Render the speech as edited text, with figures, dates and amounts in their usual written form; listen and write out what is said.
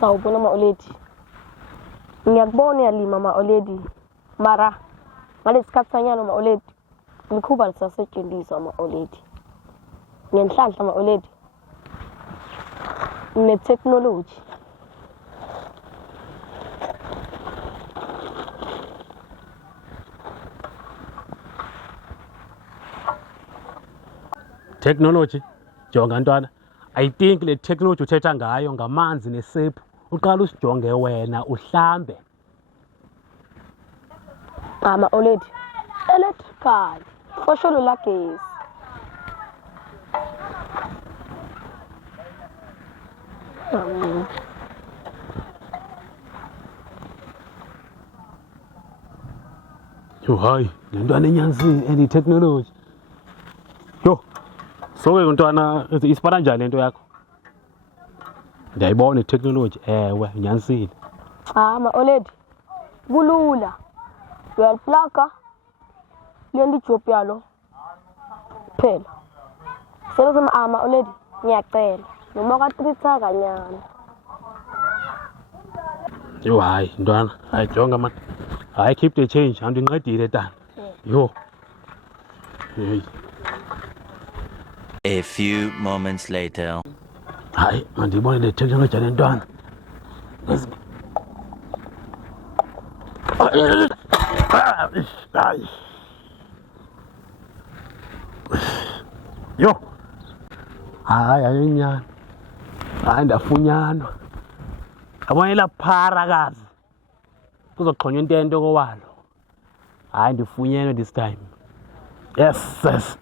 Sawubona ma-oledi. Ngiyakubona uyalima ma-oledi. Mara ngalesikhathi sanyalo ma-oledi likhuba lisasetshenziswa ma-oledi. Ngenhlanhla ma-oledi. Ne-technology. Technology, jonga ntwana. I think le technology uthetha ngayo ngamanzi nesephu. Uqala usijonge wena uhlambe. Ma-oledi. Electrical. Fosholo la gesi. Yo hayi, le ntwana enyanisini and i-technology. Yo, so-ke ntwana isipana njani lento yakho? Ndiyayibona i-technology, ewe, unyanisile. Ma-oledi. Kulula. Uyaliplaga. Leli job yalo. Phela. Selo ma-oledi. Ngiyacela. Noma ka-3 kanyana. Yo hayi, ntwana. Hayi jonga man. Hayi keep the change. Andincedile tana. Yo. Hey. A few moments later. Hayi, mandibone le technology le ntwana. Yo. Hayi ayinyani. Hayi ndafunyanwa. Yabona la pharakazi. Kuzoxhonywa intento kowalo. Hayi ndifunyenwe this time. Yes.